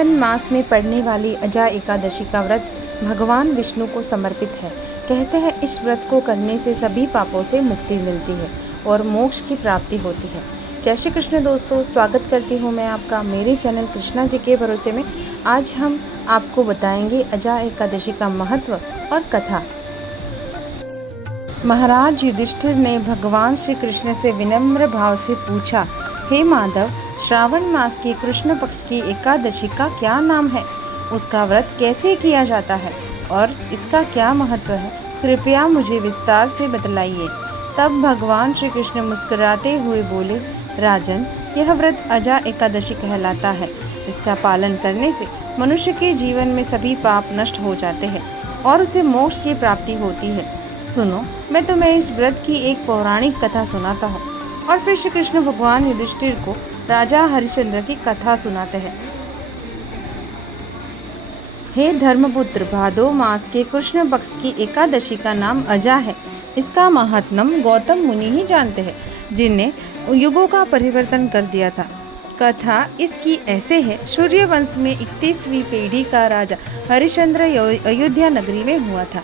श्रावण मास में पड़ने वाली अजा एकादशी का व्रत भगवान विष्णु को समर्पित है। कहते हैं इस व्रत को करने से सभी पापों से मुक्ति मिलती है और मोक्ष की प्राप्ति होती है। जय श्री कृष्ण दोस्तों, स्वागत करती हूँ मैं आपका मेरे चैनल कृष्णा जी के भरोसे में। आज हम आपको बताएंगे अजा एकादशी का महत्व और कथा। महाराज युधिष्ठिर ने भगवान श्री कृष्ण से विनम्र भाव से पूछा, हे माधव, श्रावण मास की कृष्ण पक्ष की एकादशी का क्या नाम है? उसका व्रत कैसे किया जाता है और इसका क्या महत्व है? कृपया मुझे विस्तार से बतलाइए। तब भगवान श्री कृष्ण मुस्कुराते हुए बोले, राजन, यह व्रत अजा एकादशी कहलाता है। इसका पालन करने से मनुष्य के जीवन में सभी पाप नष्ट हो जाते हैं और उसे मोक्ष की प्राप्ति होती है। सुनो, मैं तुम्हें इस व्रत की एक पौराणिक कथा सुनाता हूँ। और फिर श्री कृष्ण भगवान युधिष्ठिर को राजा हरिश्चंद्र की कथा सुनाते हैं। हे धर्मपुत्र, भादो मास के कृष्ण पक्ष की एकादशी का नाम अजा है। इसका महात्म्य गौतम मुनि ही जानते हैं, जिनने युगों का परिवर्तन कर दिया था। कथा इसकी ऐसे है, सूर्यवंश में 31वीं पीढ़ी का राजा हरिश्चंद्र अयोध्या नगरी में हुआ था।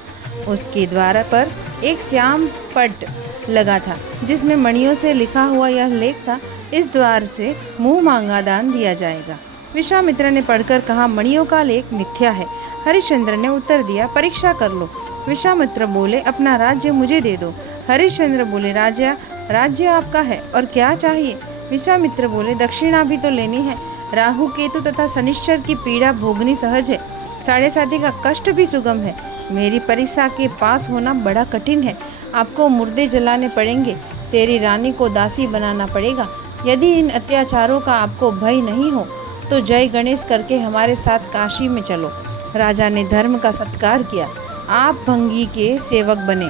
उसके द्वार पर एक श्याम पट लगा था, जिसमें मणियों से लिखा हुआ यह लेख था, इस द्वार से मुंह मांगा दान दिया जाएगा। विश्वामित्र ने पढ़कर कहा, मणियों का लेख मिथ्या है। हरिश्चंद्र ने उत्तर दिया, परीक्षा कर लो। विश्वामित्र बोले, अपना राज्य मुझे दे दो। हरिश्चंद्र बोले, राज्य आपका है और क्या चाहिए? विश्वामित्र बोले, दक्षिणा भी तो लेनी है। राहु केतु तथा शनिश्चर की पीड़ा भोगनी सहज है। साढ़े साथी का कष्ट भी सुगम है। मेरी परीक्षा के पास होना बड़ा कठिन है। आपको मुर्दे जलाने पड़ेंगे, तेरी रानी को दासी बनाना पड़ेगा। यदि इन अत्याचारों का आपको भय नहीं हो तो जय गणेश करके हमारे साथ काशी में चलो। राजा ने धर्म का सत्कार किया। आप भंगी के सेवक बने।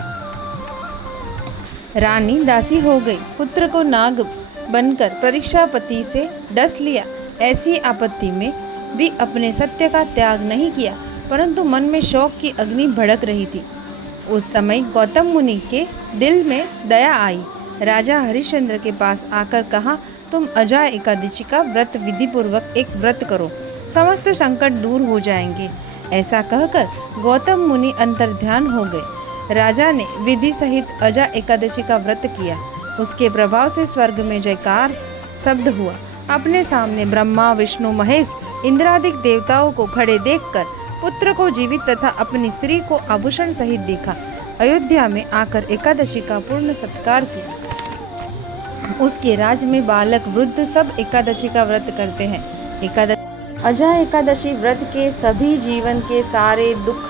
रानी दासी हो गई। पुत्र को नाग बनकर परीक्षापति से डस लिया। ऐसी आपत्ति में भी अपने सत्य का त्याग नहीं किया, परंतु मन में शौक की अग्नि भड़क रही थी। उस समय गौतम मुनि के दिल में दया आई। राजा हरिश्चंद्र के पास आकर कहा, तुम अजा एकादशी का व्रत विधि पूर्वक एक व्रत करो, समस्त संकट दूर हो जाएंगे। ऐसा कहकर गौतम मुनि अंतर्ध्यान हो गए। राजा ने विधि सहित अजा एकादशी का व्रत किया। उसके प्रभाव से स्वर्ग में जयकार शब्द हुआ। अपने सामने ब्रह्मा, विष्णु, महेश, इंद्रादिक देवताओं को खड़े देखकर पुत्र को जीवित तथा अपनी स्त्री को आभूषण सहित देखा। अयोध्या में आकर एकादशी का पूर्ण सत्कार किया। उसके राज में बालक वृद्ध सब एकादशी का व्रत करते हैं। अजा एकादशी व्रत के सभी जीवन के सारे दुख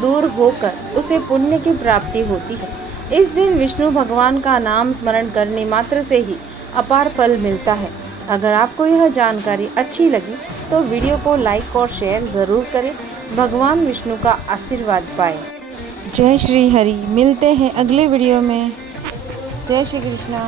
दूर होकर उसे पुण्य की प्राप्ति होती है। इस दिन विष्णु भगवान का नाम स्मरण करने मात्र से ही अपार फल मिलता है। अगर आपको यह जानकारी अच्छी लगी तो वीडियो को लाइक और शेयर ज़रूर करें। भगवान विष्णु का आशीर्वाद पाएं। जय श्री हरि। मिलते हैं अगले वीडियो में। जय श्री कृष्णा।